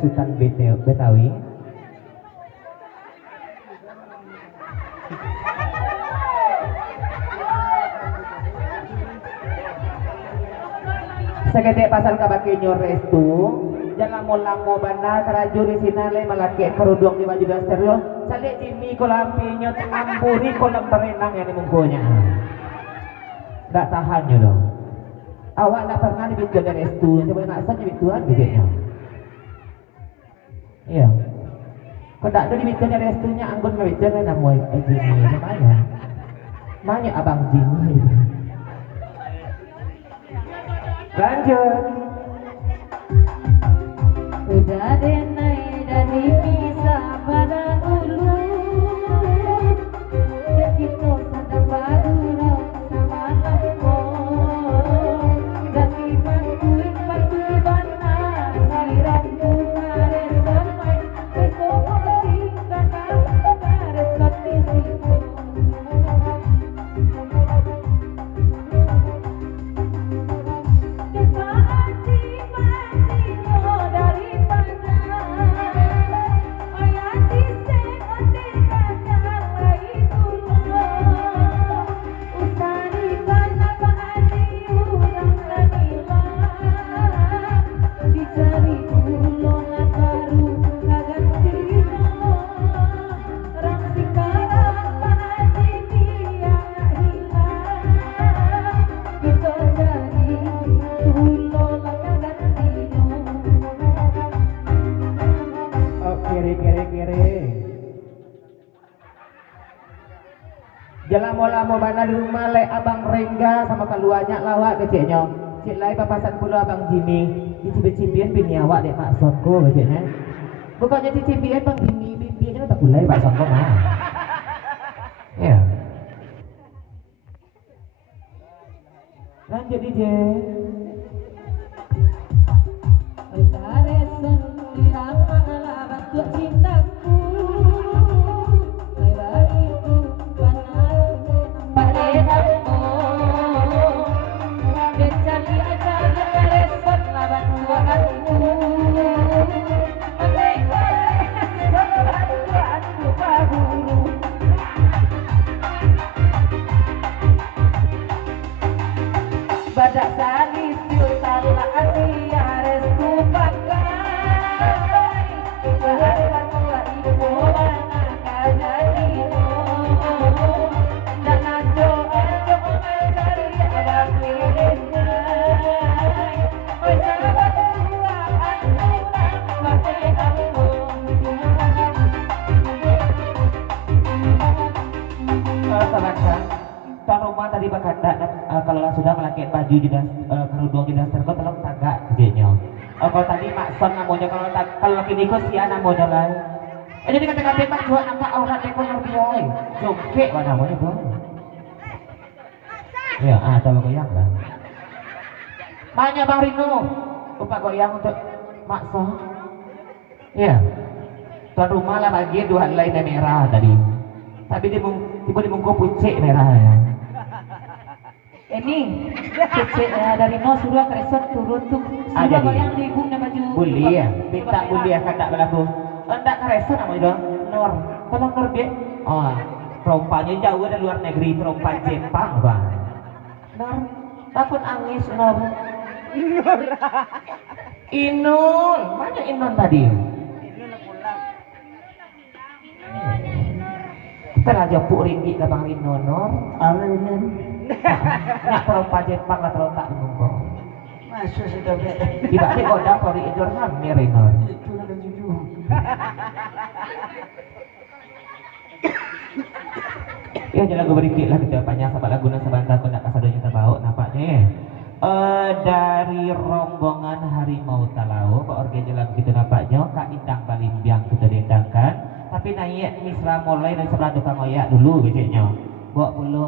Sultan Betawi. Sagede pasal kabakinyo restu jangan lamo banda karajuri sinale malaki kerudung di baju dasteryo sali jimi kolampinya ngamburi kolam berenang yang dimungkunya nggak tahan nyo dong awak nggak pernah dibituan dari restu coba nak saja bituan gitu nya iya kok nggak ada dibituan dari restunya anggun ngabituan lah namuai jimi namanya mana abang jimi lanjut udah denai dari bisa pada ulu begitu sadar baru sama aku ganti bantuin bana sirasku kare semai beko tinggal kare seperti situ Lamo mana di rumah le abang Rengga sama keluarnya lawak kecilnya cik lai papasan pula abang Jimmy dicibit-cibian bini awak dek Pak Soko kecilnya bukannya dicibit bang Jimmy bini tak pulai Pak Soko mah ya lanjut DJ Reson dirama labat tuh cintaku badak sani sultan la asia restu pakai baharan la ibu anak kajadino dan ajo mencari abang lirinai oi sahabat dua aku pakai aku sahabat Tuan rumah tadi berkata kalau sudah melakukan baju di kerudung di daster kau tolong tagak kejadiannya. Kalau tadi makson namanya kalau laki nikah sia namanya lah. Jadi kata-kata pak jual nampak aurat ekonomi biay. Jongkek apa namanya tuh? Ya, coba goyang lah. Mana Bang Rino? Lupa goyang untuk makson. Ya. Tuan rumah lah bagi dua helai merah tadi. Tapi tiba dibungkus pucik merah ya. Ini kecil dari no suruh resort turun tuh suruh goyang di ibu na baju boleh ya minta boleh ya kan tak berlaku enggak ke resort namanya dong Nor tolong Nor dia oh perompanya jauh dari luar negeri perompan Jepang bang Nor takut angis Nor Inun mana Inun tadi kita aja puk ringgit ke Bang Rino Nor Inun nak perompan Jepang lah terletak di muka Masuk sudah beres. tiba-tiba kau dapat di Idul Hamil Rino Itu nak jujur. ya jangan gue berikut lah kita panjang sahabat lagu dan sahabat aku nak kasadanya terbau nampaknya dari rombongan Harimau Talau Pak Organ lagu kita nampaknya Kak Indang Balimbiang kita dendangkan tapi naik misra mulai dari sebelah tukang oyak dulu gitu nya bawa puluh